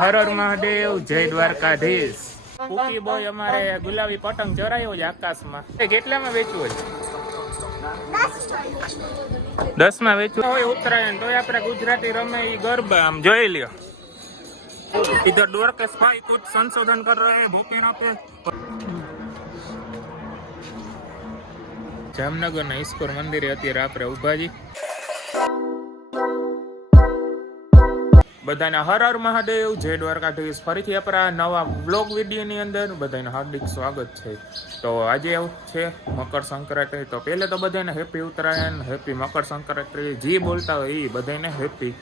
હર હર મહાદેવ, જય Dwarkadhish. Cookie boy અમારે ગુલાબી પતંગ ચરાયો છે આકાશમાં. કેટલામાં વેચવું છે? 10માં વેચવું હોય ઉત્તરાયણ તો આપણે ગુજરાતી રમે એ ગરબા આમ જોઈ લ્યો. इधर द्वारकेश भाई कुछ संशोधन कर रहे हैं भूपेना पे. જામનગર ના ઈશ્વર મંદિરે અત્યારે આપણે ઉભા છીએ. બધાને હર હર મહાદેવ, જય દ્વારકાધીશ. ફરીથી આપણા નવા બ્લોગ વિડીયોની અંદર બધાને હાર્દિક સ્વાગત છે. તો આજે એવું છે મકર સંક્રાંતિ. તો પહેલે તો બધાને હેપી ઉત્તરાયણ, હેપી મકર સંક્રાંતિ. જે બોલતા હોય એ બધાને હેપી.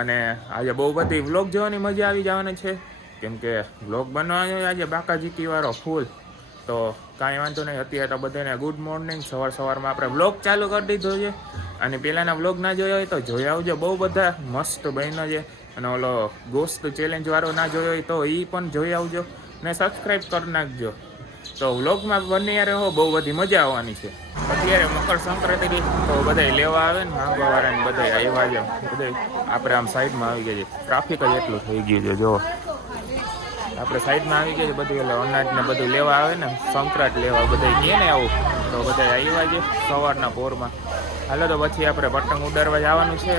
અને આજે બહુ બધી વ્લોગ જોવાની મજા આવી જવાની છે, કેમ કે વ્લોગ બનવાનો આજે બાકાજીકી વાળો ફૂલ. તો કાંઈ વાંધો નહીં. અત્યારે તો બધાને ગુડ મોર્નિંગ. સવારમાં આપણે વ્લોગ ચાલુ કરી દીધો છે. અને પહેલાંના વ્લોગ ના જોયા હોય તો જોઈ આવજો. બહુ બધા મસ્ત બન્યો છે. અને ઓલો ગોસ્ત ચેલેન્જ વાળો ના જોયો હોય તો એ પણ જોઈ આવજો ને સબસ્ક્રાઈબ કરી નાખજો. તો વ્લોગમાં બની રહો, બહુ બધી મજા આવવાની છે. અત્યારે મકર સંક્રાંતિ તો બધા લેવા આવે ને માંગવા વાળાને બધા આવ્યા છે. બધા આપણે આમ સાઈડમાં આવી ગયા છે. ટ્રાફિક જ એટલું થઈ ગયું છે. જો આપણે સાઈડમાં આવી ગયા છે. બધું એટલે અનાજ ને બધું લેવા આવે ને સંક્રાંત લેવા બધા કહે ને આવું, તો બધા આવ્યા છે સવારના પોરમાં. હાલો તો પછી આપણે પતંગ ઉડાડવા જવાનું છે.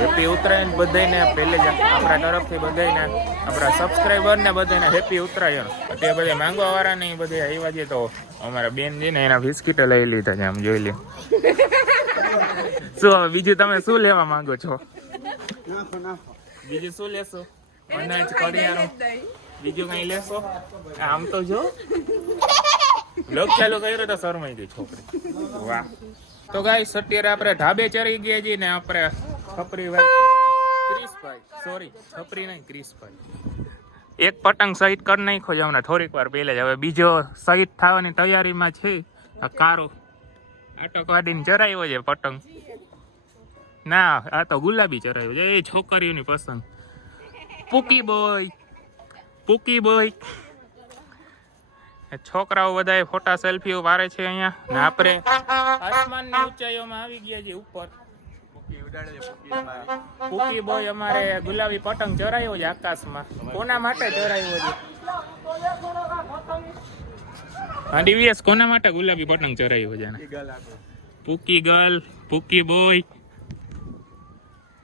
હેપી ઉત્તરાયણ બધાને પહેલે જ આપણા તરફથી બધાને, આપણા સબસ્ક્રાઈબરને બધાને હેપી ઉત્તરાયણ. અત્યારે બધા માંગવા વાળા ને બધા આવ્યા છે. તો અમારા બેન છે ને એના બિસ્કીટ લઈ લીધા છે, આમ જોઈ લે. શું હવે બીજું તમે શું લેવા માંગો છો? બીજું શું લેશો? અનાજ, કરિયાણું, બીજું કઈ લેશો? આમ તો જો લોક ચાલુ કર્યો તો શરમાઈ ગઈ છોકરી. વાહ. તો ગાઈસ અત્યારે આપણે ઢાબે ચડી ગયા છીએ ને આપણે છપરી નહીં ક્રિશભાઈ એક પતંગ સહિત કરી નાખ્યો છે હમણાં થોડીક વાર પહેલા જ. હવે બીજો સહિત થવાની તૈયારીમાં છે. આ કારો આટો કાઢીને ચરાવ્યો છે પતંગ. ના, આ તો ગુલાબી ચરાવ્યો છે. એ છોકરીઓની પસંદ. પૂકી બોય છોકરાઓ બધા ફોટા સેલ્ફીઓ વારે છે અહીંયા. ને આપણે આસમાનની ઊંચાઈઓમાં આવી ગયા છીએ ઉપર. પૂકી બોય અમારે ગુલાબી પતંગ ચરાયો છે આકાશમાં. કોના માટે ચરાયો છે? હા ડીવીએસ, કોના માટે ગુલાબી પતંગ ચરાયો છે? પૂકી ગર્લ, પૂકી બોય.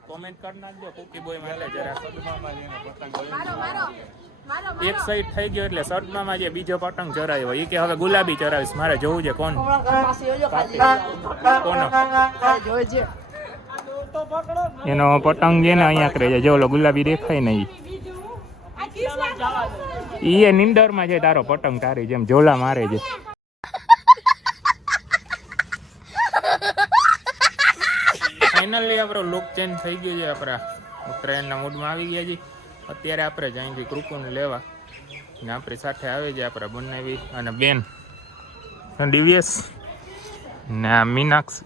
કોમેન્ટ કરી નાખજો પૂકી બોય માટે જરા. એક સાઈડ થઈ ગયો એટલે સદમામાં જે બીજો પતંગ ચરાવ્યો એ કે હવે ગુલાબી ચરાવીશ. મારે જોવું છે કોણ કોનો એનો પતંગ છે ને અહીંયા કરે છે. જો ઓલો ગુલાબી દેખાય ને એ નિંદરમાં છે. તારો પતંગ તારી જેમ ઝોલા મારે છે. ફાઇનલી આપણો લુક ચેન્જ થઈ ગયો છે. આપણા ઉત્તરાયણના મૂડમાં આવી ગયા છે. અત્યારે આપણે જઈથી કૃપુને લેવા ને આપણી સાથે આવે છે આપણા બનાવી અને બેન ડીવીએસ ને મીનાક્ષી.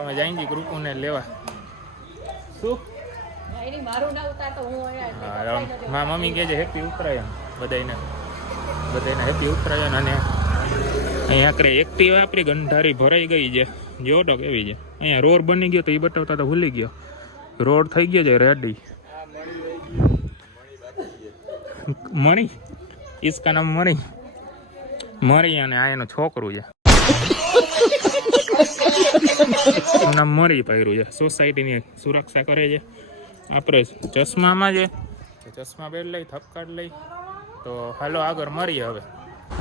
અમે જઈથી કૃપુને લેવા. શું મારા મમ્મી કહે છે હેપી ઉત્તરાયણ બધાને હેપી ઉત્તરાયણ. અને અહીંયા આપણે એક્ટિવા આપણી ગંધારી ભરાઈ ગઈ છે. જો તો કેવી છે. અહીંયા રોડ બની ગયો તો એ બતાવતા તો ભૂલી ગયો. રોડ થઈ ગયો છે રેડી. મરી, इसका नाम મરી અને આ એનું છોકરું છે. નામ મરી પહેર્યું છે. સોસાયટીની સુરક્ષા કરે છે. આપણે ચશ્મામાં છે, ચશ્મા પહેરી લઈ, થપકાડ લઈ. તો હાલો આગળ મળીએ હવે.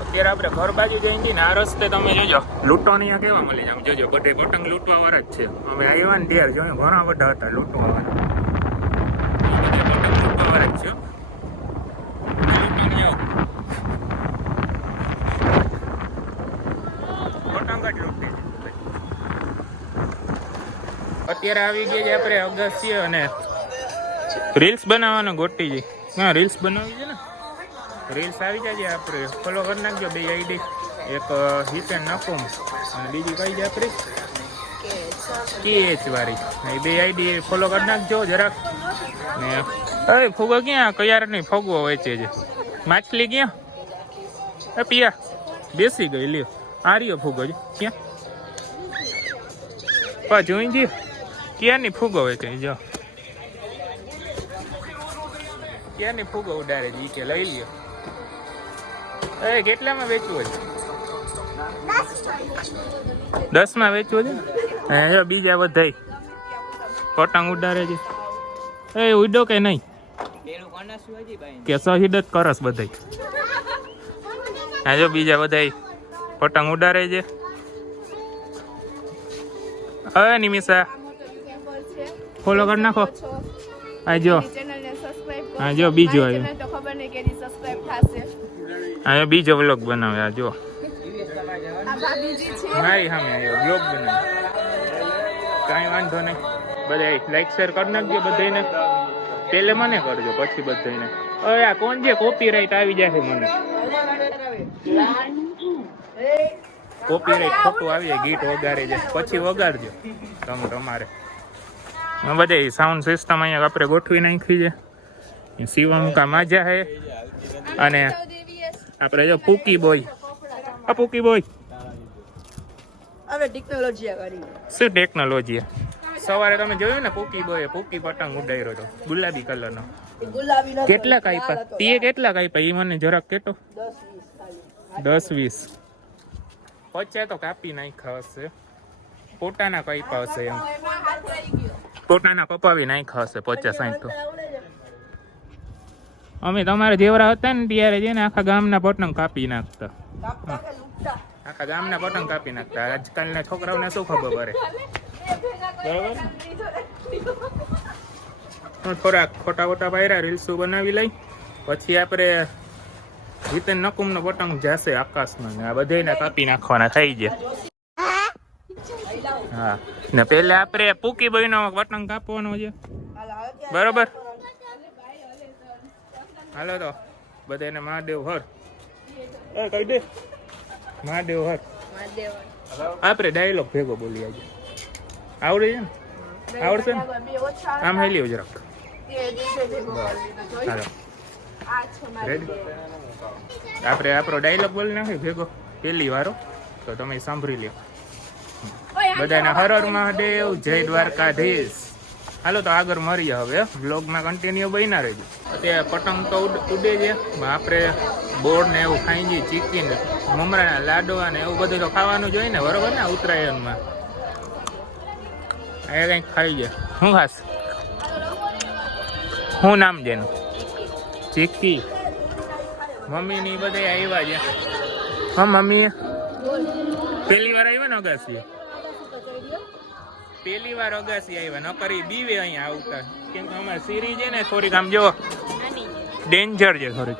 અત્યારે આપણે ઘર બાજુ જઈને ને આ રસ્તે તમે જોજો લૂંટવાની કેવા મળી જાય. જોજો બધે પતંગ લૂંટવા વાળા જ છે. અમે આવ્યા ને ત્યારે જોયું ઘણા બધા હતા લૂંટવા વાળા. પતંગ લૂંટવા વાળા જ છે. અત્યારે આવી ગયા છે આપણે અગસ્ત્ય અને રીલ્સ બનાવવાનો ગોટી છે. હા રીલ્સ બનાવી છે ને, રીલ્સ આવી જાય છે. આપણે ફોલો કરી નાખજો બે આઈડી. એક હિતેન નકુમ અને બીજી કઈ છે આપણી KH વાળી. એ બે આઈડી ફોલો કરી નાખજો જરાક. ને અરે ફુગો ક્યાં કયાર નહીં ફગવો વેચે છે. માછલી ક્યાં? એ પિયા બેસી ગઈ લ્યો. આ રહ્યો ફુગો છે ક્યાં? જોઈ જઈએ ક્યાંની ફુગો વેચે. જો ક્યાંની ફૂગો ઉડાડે છે ઈ કે લઈ લ્યો. એ કેટલામાં વેચવું છે? 10 વેચવું છે. જો બીજા બધાય પતંગ ઉડાડે છે. એ ઉડો કે નહીં કે શહીદ જ કરસ બધાય. હા જો બીજા બધાય પતંગ ઉડાડે છે. હવે નિમિષા ફોલો કરી નાખો. હા જો હા જો બીજો આવ્યો બીજો વ્લોગ બનાવે. આ જો મારી સામે આવ્યો વ્લોગ બનાવે. કાંઈ વાંધો નહીં. બધા લાઈક શેર કરી નાખજો બધાને. પેલે મને કરજો પછી બધાને. હવે આ કોણ છે કોપીરાઈટ આવી જાય છે મને. કોપીરાઈટ ખોટું આવી જાય ગીત વગાડે છે પછી વગાડજો તમે તમારે. બધા સાઉન્ડ સિસ્ટમ અહીંયા આપણે ગોઠવી નાખી છે. શિવમ કા માજા હે અને આપણે જો પૂકી બોય. આ પૂકી બોય હવે ટેકનોલોજી કરી શું ટેકનોલોજી. સવારે તમે જોયું ને પૂકી બોય પૂકી પતંગ ઉડાડ્યો હતો ગુલાબી કલરનો. કેટલા કાપ્યા તે કેટલા કાપ્યા એ મને જરાક કેતો. 10-20 પચ્યા તો કાપી નાખ્યા હશે. પોતાના કાપ્યા હશે એમ પોતાના કપાવી નાખ્યા હશે 50-60 તો. અમે તમારા જેવડા હતા ને ત્યારે જઈને આખા ગામના પતંગ કાપી નાખતા. આખા ગામના પતંગ કાપી નાખતા. આજકાલના છોકરાઓને શું ખબર પડે. બરોબર. થોડાક ખોટા વોટા પાયરા રીલ્સો બનાવી લઈ પછી આપણે જીતન નકુમનો પતંગ જશે આકાશમાં ને આ બધાને કાપી નાખવાના થઈ ગયા. હા ને પેલા આપણે પૂકી ભાઈનો પતંગ કાપવાનો છે. બરોબર. હાલો તો બધાને મહાદેવ હર. એ કહી દે મહાદેવ હર. આપણે ડાયલોગ ભેગો બોલી આજે. આવડે છે ને? આવડશે ને? આમ હેલ્યો જરાક. હાલો રેડી. આપણે આપણો ડાયલોગ બોલી નાખી ભેગો પહેલી વારો તો તમે સાંભળી લ્યો. બધાને હર હર મહાદેવ જય દ્વારકાધીશ. હાલો તો આગળ મળીએ હવે વ્લોગમાં કન્ટિન્યુ બન્યા રહેજો. અત્યારે પતંગ તો ઉડે છે. આપણે બોર ને એવું ખાઈ જઈએ ચીકીન મમરાના લાડવા ને એવું બધું તો ખાવાનું જોઈએ ને બરોબર ને ઉત્તરાયણમાં. એ કંઈક ખાઈ જાય. શું ખાસ? શું નામ છે એનું? ચીકી. મમ્મીની બધા આવ્યા છે. હા મમ્મી પહેલી વાર આવ્યા ને અગાસી. પહેલી વાર અગાસી આવ્યા ન કરી બીવે અહીંયા આવતા. કેમ કે અમારે સીરી છે ને થોડીક આમ જો ડેન્જર છે થોડીક.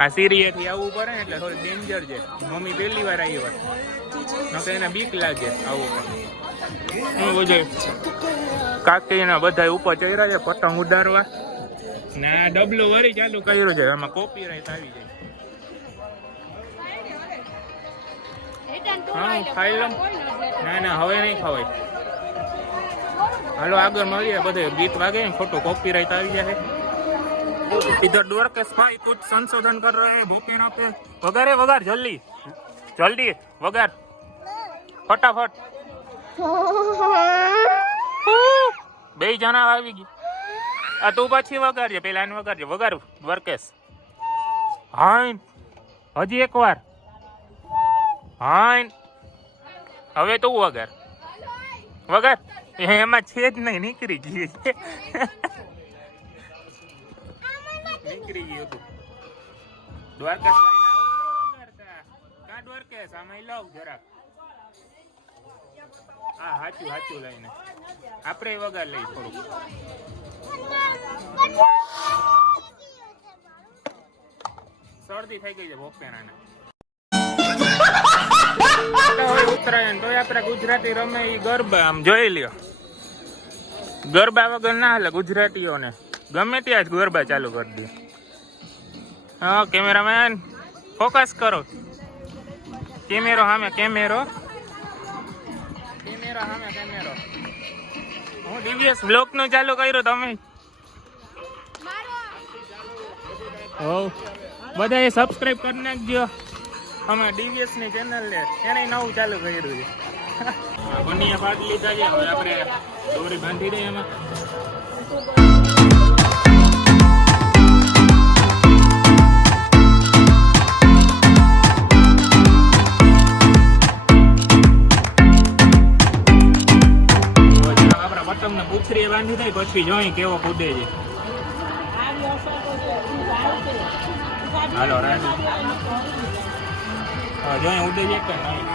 આ સીરીએથી આવવું પડે ને એટલે થોડીક ડેન્જર છે. મમ્મી પહેલી વાર આવ્યા ન કે એને બીક લાગે આવું. હું બધું કાકીના બધા ઉપર ચડ્યા છે પતંગ ઉડાડવા ને આ ડબલું વરી ચાલુ કર્યું છે. આમાં કોપીરાઈટ આવી જાય. હા ખાઈ લઉં. ના ના હવે નહીં ખવાય. હાલો આગળ મળીએ. બધે ગીત વાગે ને ખોટું કોપીરાઈટ આવી જાય. इधर द्वारकेश भाई कुछ संशोधन कर रहे हैं भूपेना पे. वगारे वगार जल्दी जल्दी वगार फटाफट. બે જણા આવી ગઈ. આ તું પાછી વગાડજે. પેલા ને વગાડજે. વગાર દ્વારકેશ. હાય હજી એક વાર. હાય હવે તું વગાર. વગાર. એમાં છે જ નહીં. નીકળી ગઈ નીકળી ગયું હતું. દ્વારકેશ લઈને આવતા કા દ્વારકેશ આમાં લવ જરાક. હા હાચું હાચું લઈને આપણે વગાર લઈ થોડુંક. શરદી થઈ ગઈ છે ભોપેનાને. ઉત્તરાયણ તો આપણે ગુજરાતી રમે એ ગરબા. આમ જોઈ લ્યો ગરબા વગર ના હાલે ગુજરાતીઓને. ગમે ત્યાં જ ગરબા ચાલુ કરી દે. હા કેમેરામેન ફોકસ કરો. કેમેરો સામે કેમેરો. કેમેરો સામે કેમેરો. હું ડીવીએસ બ્લોગ નું ચાલુ કર્યું તમે. હો બધાએ સબસ્ક્રાઇબ કરી નાખજો. અમે ડીવીએસ ની ચેનલ ને એને નવું ચાલુ કર્યું છે. બનિયા ભાગ લીધા છે. હવે આપણે દોરી બાંધી દઈએ એમાં. હેપી જોઈ કેવો કૂદે છે. હાલો રાણી જોઈ ઉડે છે કે નહીં.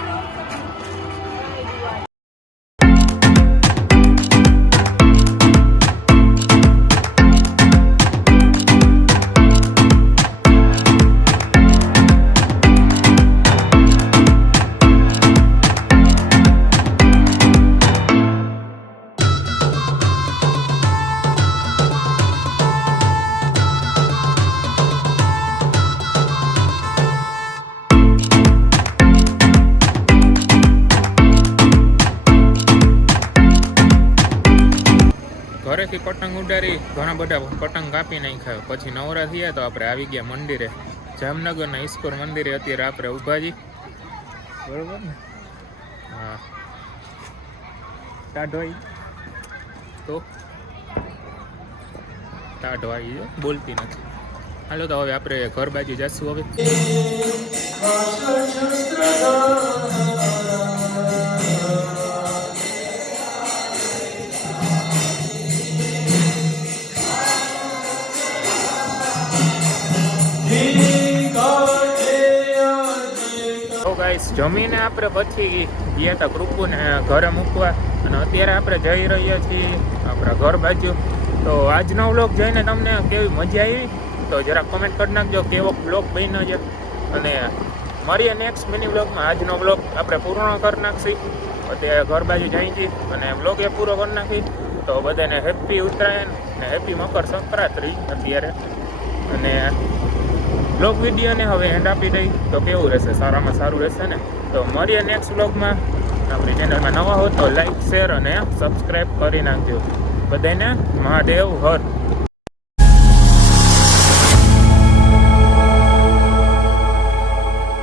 ઘરેથી પતંગ ઉડાડી ઘણા બધા પતંગ કાપી નાખ્યા. પછી નવરા થયા તો આપણે આવી ગયા મંદિરે. જામનગરના ઈશ્વર મંદિરે અત્યારે આપણે ઊભા છીએ. બરોબર ને? હા ટાઢો આવી તો ટાઢો આવી જો બોલતી નથી. હાલો તો હવે આપણે ઘર બાજુ જઈશું હવે. જમીને આપણે પછી ગયા હતા કૃપુને ઘરે મૂકવા અને અત્યારે આપણે જઈ રહ્યા છીએ આપણા ઘર બાજુ. તો આજનો વ્લોગ જોઈને તમને કેવી મજા આવી તો જરા કમેન્ટ કરી નાખજો કેવો વ્લોગ બન્યો છે. અને મળીએ નેક્સ્ટ મિની વ્લોગમાં. આજનો વ્લોગ આપણે પૂર્ણ કરી નાખશી. અત્યારે ઘર બાજુ જઈ છીએ અને વ્લોગ એ પૂરો કરી નાખી. તો બધાને હેપી ઉત્તરાયણ ને હેપી મકર સંક્રાંતિ અત્યારે. અને બ્લોગ વિડીયોને હવે એન્ડ આપી દઈ તો કેવું રહેશે, સારામાં સારું રહેશે ને. તો મળીએ નેક્સ્ટ વ્લોગમાં. આપણી ચેનલમાં નવા હો તો લાઈક શેર અને સબસ્ક્રાઈબ કરી નાખજો. બધાને મહાદેવ હર.